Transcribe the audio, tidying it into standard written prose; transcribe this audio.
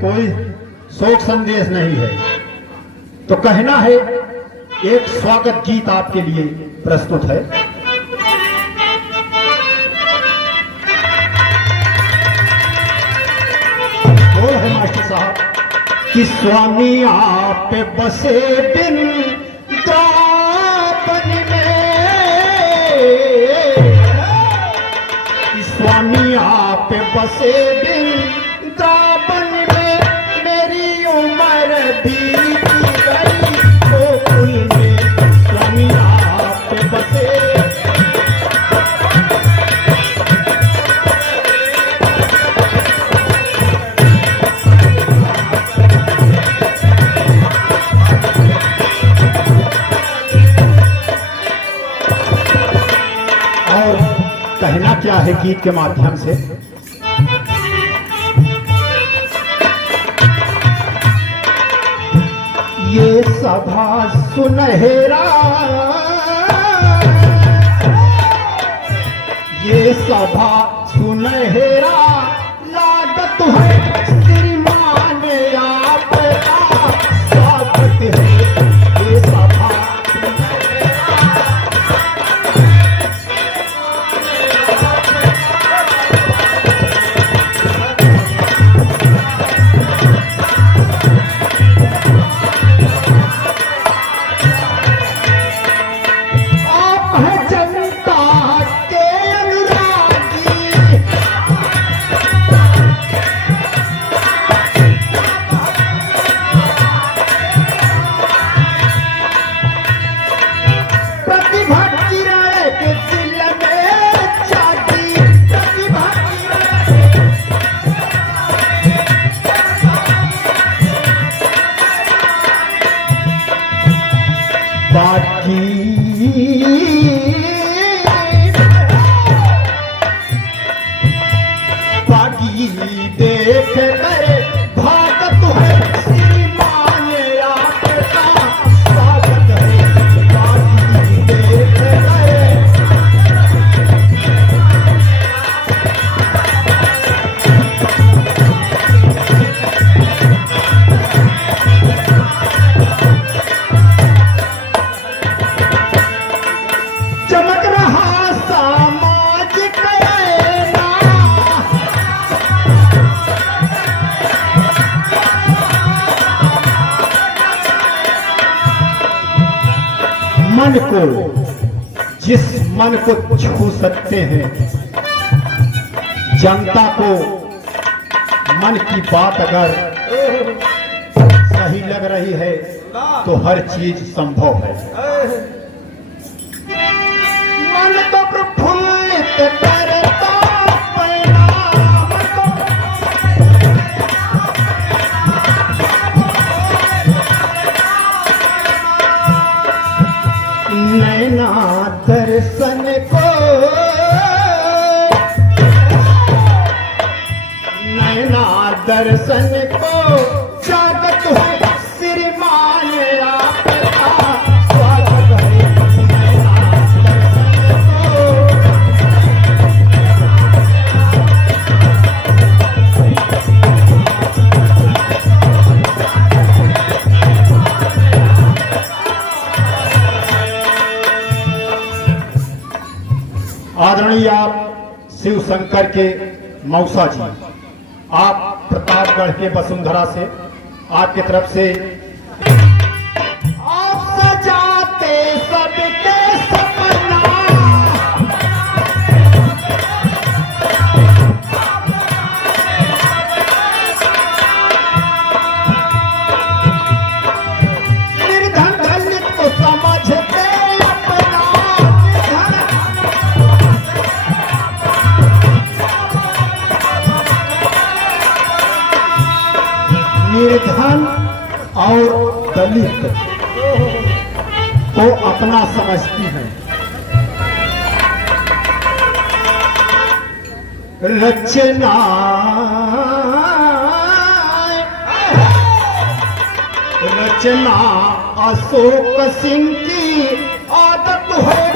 कोई शोक संदेश नहीं है, तो कहना है एक स्वागत गीत आपके लिए प्रस्तुत है। बोल है मास्टर साहब कि स्वामी आप बसे वृंदावन में, स्वामी आप बसे वृंदावन में, मेरी उम्र बीत गई गोकुल में, स्वामी आप बसे। और कहना क्या है गीत के माध्यम से, ये सभा सुनहरा, ये सभा सुनहरा लागत है, श्रीमान आपका स्वागत है, ये सभा बागी देख कर भागत है, श्रीमान आपका स्वागत है, बागी देख कर। चमक रहा सामाजिक ऐना, मन को, जिस मन को छू सकते हैं, जनता को मन की बात अगर सही लग रही है तो हर चीज संभव है। मन तो प्रफुल्लित करता परिणाम को, नैना दर्शन को, नैना दर्शन को स्वागत है, श्रीमान आपका स्वागत है, नैना दर्शन को। आदरणीय आप शिव शंकर के मौसा जी, आप प्रतापगढ़ के वसुंधरा से, आपकी तरफ से आप सजाते सबके सपना, निर्धन दलित को समझते अपना, निर्धन और दलित को अपना समझती हैं। रचना रचना अशोक सिंह की आदत है,